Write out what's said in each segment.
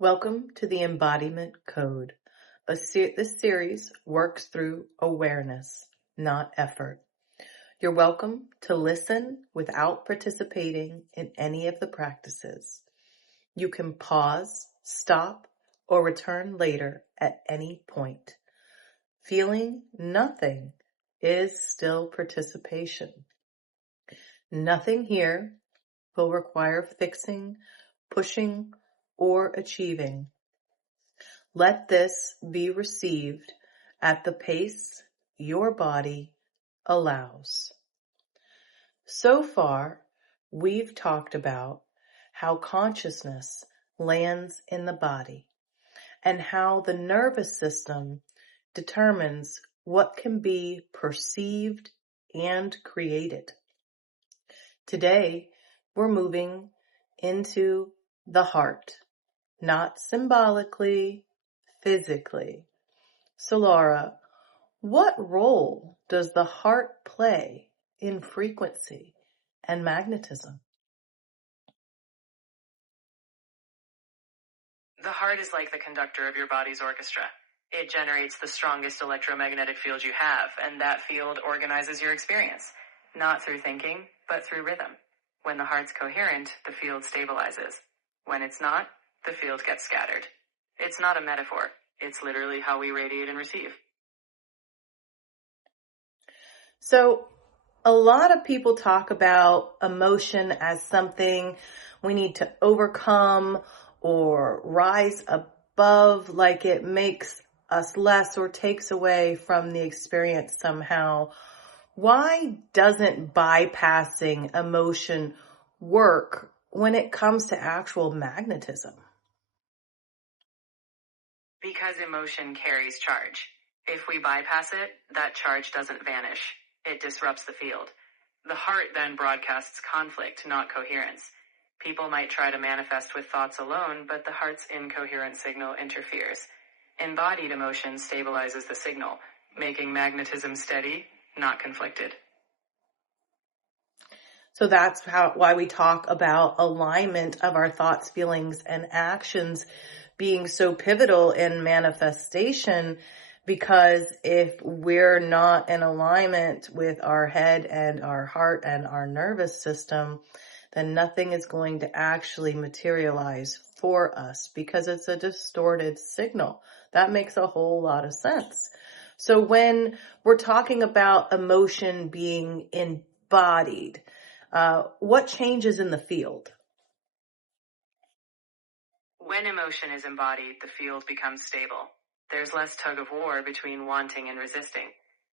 Welcome to the Embodiment Code. This series works through awareness, not effort. You're welcome to listen without participating in any of the practices. You can pause, stop, or return later at any point. Feeling nothing is still participation. Nothing here will require fixing, pushing, or achieving. Let this be received at the pace your body allows. So far, we've talked about how consciousness lands in the body and how the nervous system determines what can be perceived and created. Today, we're moving into the heart, not symbolically, physically. So Laura, what role does the heart play in frequency and magnetism? The heart is like the conductor of your body's orchestra. It generates the strongest electromagnetic field you have, and that field organizes your experience, not through thinking, but through rhythm. When the heart's coherent, the field stabilizes. When it's not, the field gets scattered. It's not a metaphor. It's literally how we radiate and receive. So a lot of people talk about emotion as something we need to overcome or rise above, like it makes us less or takes away from the experience somehow. Why doesn't bypassing emotion work when it comes to actual magnetism? Because emotion carries charge. If we bypass it, that charge doesn't vanish. It disrupts the field. The heart then broadcasts conflict, not coherence. People might try to manifest with thoughts alone, but the heart's incoherent signal interferes. Embodied emotion stabilizes the signal, making magnetism steady, not conflicted. So that's why we talk about alignment of our thoughts, feelings, and actions being so pivotal in manifestation, because if we're not in alignment with our head and our heart and our nervous system, then nothing is going to actually materialize for us because it's a distorted signal. That makes a whole lot of sense. So when we're talking about emotion being embodied, what changes in the field? When emotion is embodied, the field becomes stable. There's less tug of war between wanting and resisting.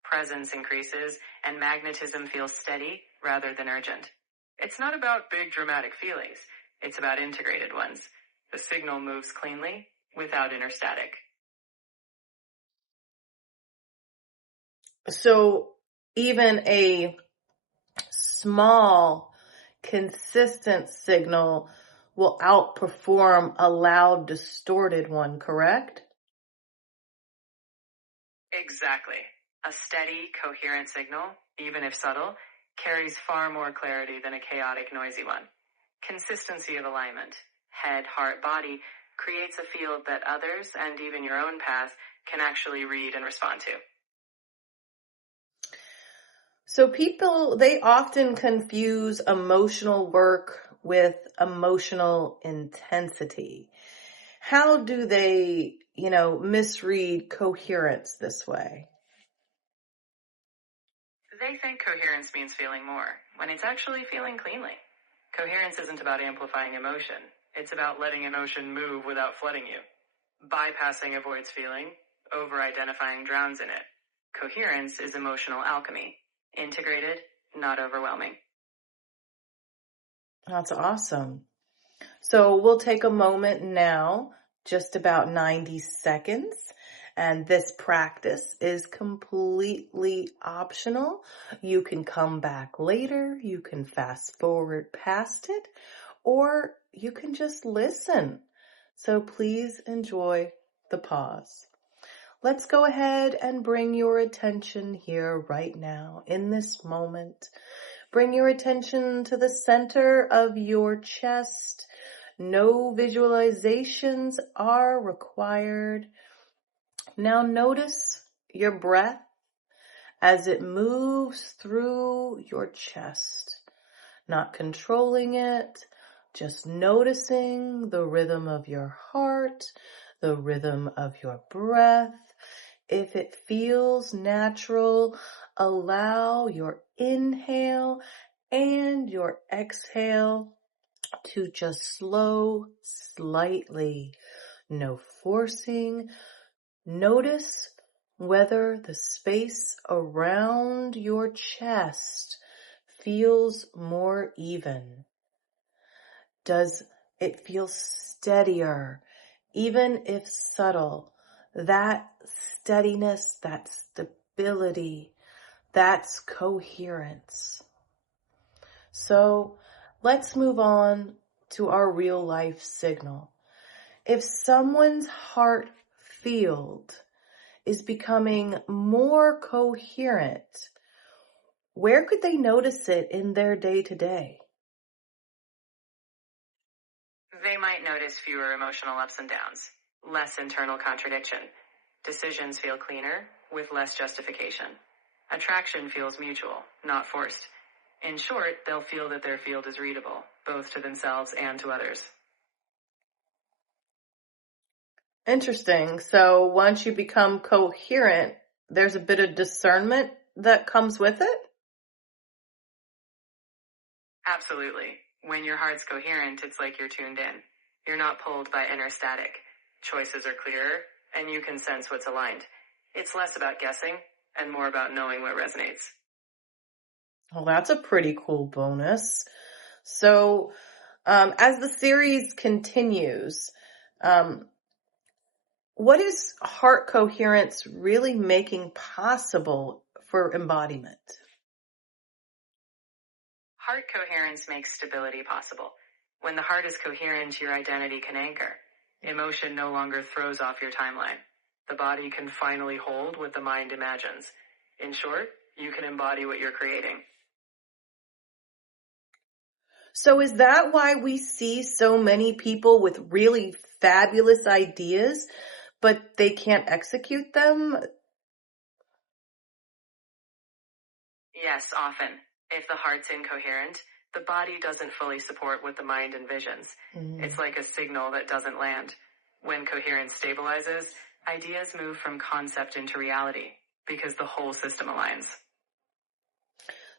Presence increases, and magnetism feels steady rather than urgent. It's not about big dramatic feelings. It's about integrated ones. The signal moves cleanly, without inner static. So even a small, consistent signal will outperform a loud, distorted one, correct? Exactly. A steady, coherent signal, even if subtle, carries far more clarity than a chaotic, noisy one. Consistency of alignment, head, heart, body, creates a field that others, and even your own path, can actually read and respond to. So people, they often confuse emotional work with emotional intensity. How do they, misread coherence this way? They think coherence means feeling more, when it's actually feeling cleanly. Coherence isn't about amplifying emotion. It's about letting emotion move without flooding you. Bypassing avoids feeling. Over-identifying drowns in it. Coherence is emotional alchemy. Integrated, not overwhelming. That's awesome. So we'll take a moment now, just about 90 seconds. And this practice is completely optional. You can come back later. You can fast forward past it, or you can just listen. So please enjoy the pause. Let's go ahead and bring your attention here right now in this moment. Bring your attention to the center of your chest. No visualizations are required. Now notice your breath as it moves through your chest, not controlling it, just noticing the rhythm of your heart, the rhythm of your breath. If it feels natural, allow your inhale and your exhale to just slow slightly. No forcing. Notice whether the space around your chest feels more even. Does it feel steadier, even if subtle? That steadiness, that stability, that's coherence. So let's move on to our real life signal. If someone's heart field is becoming more coherent, where could they notice it in their day-to-day? They might notice fewer emotional ups and downs, less internal contradiction. Decisions feel cleaner, with less justification. Attraction feels mutual, not forced. In short, they'll feel that their field is readable, both to themselves and to others. Interesting. So once you become coherent, there's a bit of discernment that comes with it? Absolutely. When your heart's coherent, it's like you're tuned in. You're not pulled by inner static. Choices are clearer, and you can sense what's aligned. It's less about guessing and more about knowing what resonates. Well, that's a pretty cool bonus. So, as the series continues, what is heart coherence really making possible for embodiment? Heart coherence makes stability possible. When the heart is coherent, your identity can anchor. Emotion no longer throws off your timeline. The body can finally hold what the mind imagines. In short, you can embody what you're creating. So is that why we see so many people with really fabulous ideas, but they can't execute them? Yes, often. If the heart's incoherent, the body doesn't fully support what the mind envisions. It's like a signal that doesn't land. When coherence stabilizes, ideas move from concept into reality because the whole system aligns.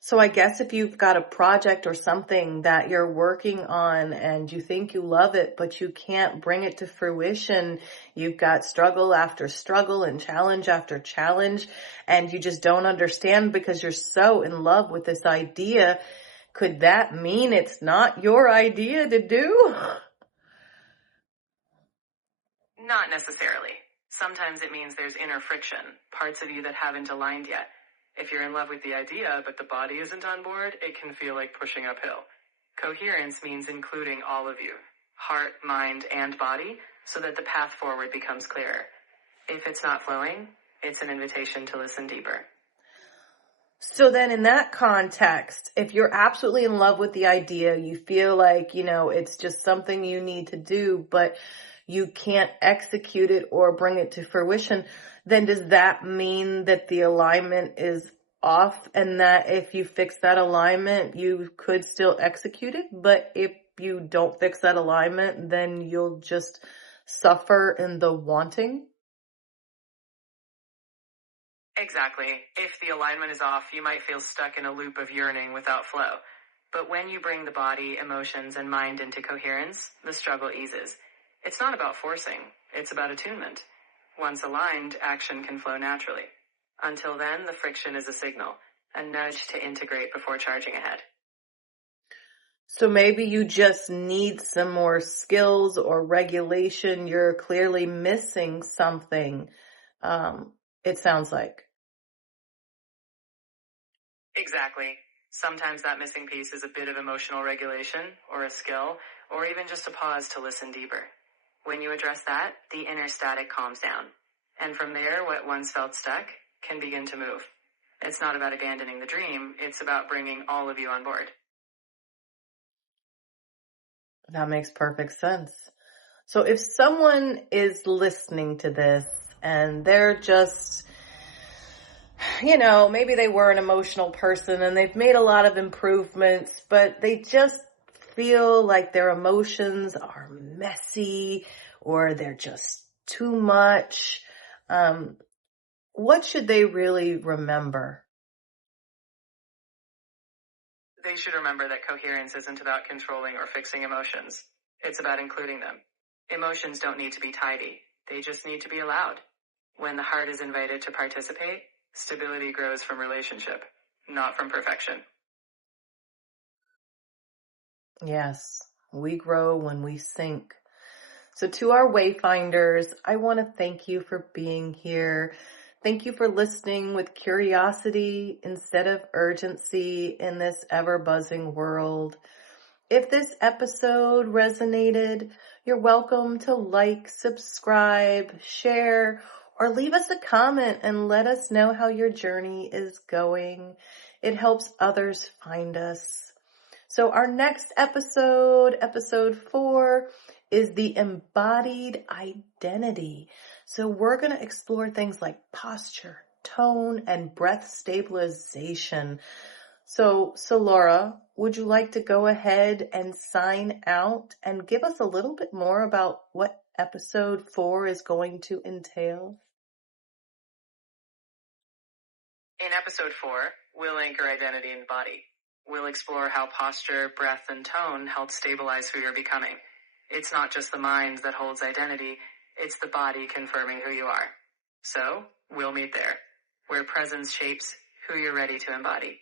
So I guess if you've got a project or something that you're working on and you think you love it, but you can't bring it to fruition, you've got struggle after struggle and challenge after challenge, and you just don't understand because you're so in love with this idea, could that mean it's not your idea to do? Not necessarily. Sometimes it means there's inner friction, parts of you that haven't aligned yet. If you're in love with the idea, but the body isn't on board, it can feel like pushing uphill. Coherence means including all of you, heart, mind, and body, so that the path forward becomes clearer. If it's not flowing, it's an invitation to listen deeper. So then in that context, if you're absolutely in love with the idea, you feel like, it's just something you need to do, but you can't execute it or bring it to fruition, then does that mean that the alignment is off and that if you fix that alignment, you could still execute it? But if you don't fix that alignment, then you'll just suffer in the wanting? Exactly. If the alignment is off, you might feel stuck in a loop of yearning without flow. But when you bring the body, emotions, and mind into coherence, the struggle eases. It's not about forcing, it's about attunement. Once aligned, action can flow naturally. Until then, the friction is a signal, a nudge to integrate before charging ahead. So maybe you just need some more skills or regulation. You're clearly missing something. It sounds like. Exactly. Sometimes that missing piece is a bit of emotional regulation, or a skill, or even just a pause to listen deeper. When you address that, the inner static calms down. And from there, what once felt stuck can begin to move. It's not about abandoning the dream, it's about bringing all of you on board. That makes perfect sense. So if someone is listening to this and they're just, maybe they were an emotional person and they've made a lot of improvements, but they just feel like their emotions are messy or they're just too much, what should they really remember? They should remember that coherence isn't about controlling or fixing emotions. It's about including them. Emotions don't need to be tidy. They just need to be allowed. When the heart is invited to participate, stability grows from relationship, not from perfection. Yes, we grow when we sync. So to our wayfinders, I want to thank you for being here. Thank you for listening with curiosity instead of urgency in this ever-buzzing world. If this episode resonated, you're welcome to like, subscribe, share, or leave us a comment and let us know how your journey is going. It helps others find us. So our next episode, episode 4, is the embodied identity. So we're going to explore things like posture, tone, and breath stabilization. So Laura, would you like to go ahead and sign out and give us a little bit more about what episode 4 is going to entail? In episode 4, we'll anchor identity in the body. We'll explore how posture, breath, and tone help stabilize who you're becoming. It's not just the mind that holds identity, it's the body confirming who you are. So, we'll meet there, where presence shapes who you're ready to embody.